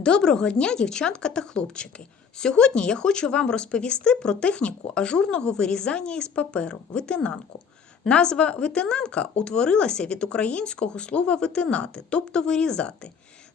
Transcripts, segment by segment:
Доброго дня, дівчатка та хлопчики! Сьогодні я хочу вам розповісти про техніку ажурного вирізання із паперу витинанку. Назва витинанка утворилася від українського слова витинати, тобто вирізати.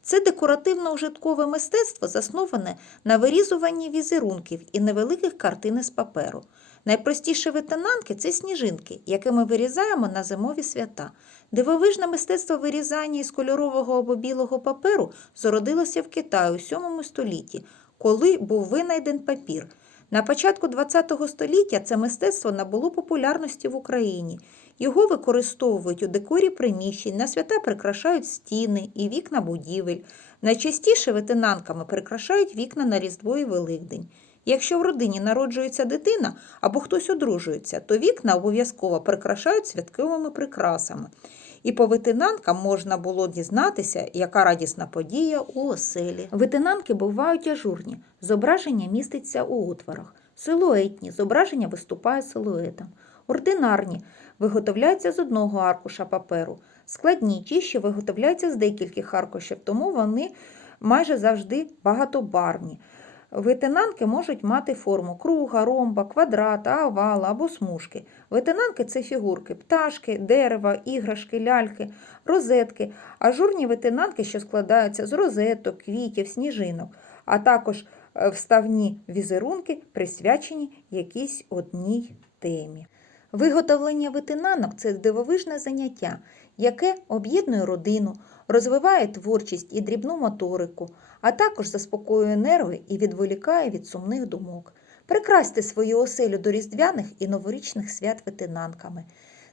Це декоративно-ужиткове мистецтво, засноване на вирізуванні візерунків і невеликих картин із паперу. Найпростіші витинанки це сніжинки, які ми вирізаємо на зимові свята. Дивовижне мистецтво вирізання із кольорового або білого паперу зародилося в Китаї у 7 столітті, коли був винайден папір. На початку ХХ століття це мистецтво набуло популярності в Україні. Його використовують у декорі приміщень, на свята прикрашають стіни і вікна будівель. Найчастіше витинанками прикрашають вікна на Різдво і Великдень. Якщо в родині народжується дитина або хтось одружується, то вікна обов'язково прикрашають святковими прикрасами. І по витинанкам можна було дізнатися, яка радісна подія у оселі. Витинанки бувають ажурні, зображення міститься у отворах, силуетні, зображення виступає силуетом, ординарні виготовляються з одного аркуша паперу, складні ті, що виготовляються з декількох аркушів, тому вони майже завжди багатобарвні. Витинанки можуть мати форму круга, ромба, квадрата, овала або смужки. Витинанки це фігурки, пташки, дерева, іграшки, ляльки, розетки, ажурні витинанки, що складаються з розеток, квітів, сніжинок, а також е, вставні візерунки, присвячені якійсь одній темі. Виготовлення витинанок це дивовижне заняття, яке об'єднує родину, розвиває творчість і дрібну моторику, а також заспокоює нерви і відволікає від сумних думок. Прикрасьте свою оселю до різдвяних і новорічних свят витинанками.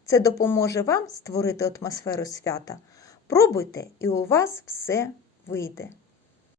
Це допоможе вам створити атмосферу свята. Пробуйте, і у вас все вийде.